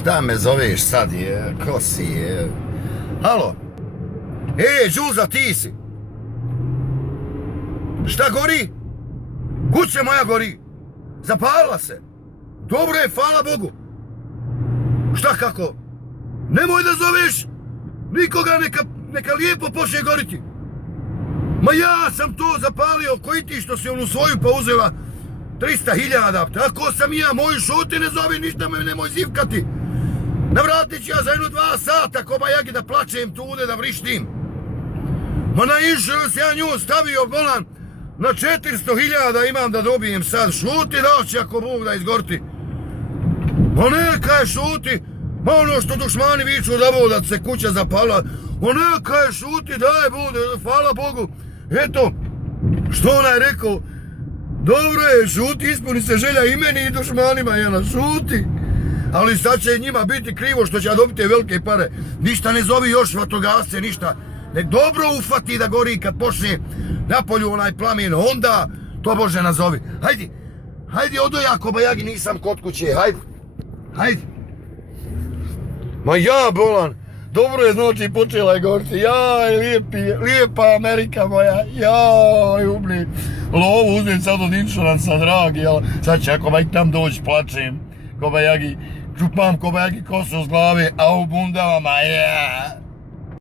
Šta me zoveš sad, ko si, Halo? Žuza, ti si? Šta gori? Kuća moja gori. Zapalila se. Dobro je, hvala Bogu. Šta kako? Nemoj da zoveš nikoga, neka lijepo počne goriti. Ma ja sam to zapalio, koji ti što si onu svoju pa uzela 300.000, tako sam i ja, moju šuti ne zovi, ništa me nemoj zivkati. Navratit ću ja za 1-2 sata ko bajagi da plačem tude, da vrištim. Ma naišao se ja nju stavio bolan na 400.000 imam da dobijem sad, šuti da će ako Bog da izgorti. Ma neka je šuti, ma ono što dušmani viču da se kuća zapala, ma neka je šuti, daj bude, hvala Bogu. Eto, što ona je rekao, dobro je, šuti, ispuni se želja i meni i dušmanima, jela, šuti. Ali sad će njima biti krivo što će ja dobiti velike pare. Ništa ne zovi još vatrogasce, ništa. Nek dobro ufati da gori kad počne napolju onaj plamen, onda to Bože nazovi. Hajde, odo ja ko bajagi nisam kod kuće, hajde. Ma ja bolan, dobro je znači počela je goriti, jaj lijepa Amerika moja, jaj umni. Lovu uzmem sad od insuransa, dragi, jel, sad će ako bajak tam doći plačem, ko bajagi, čupam ko bajagi kosu s glave, a u bundavama,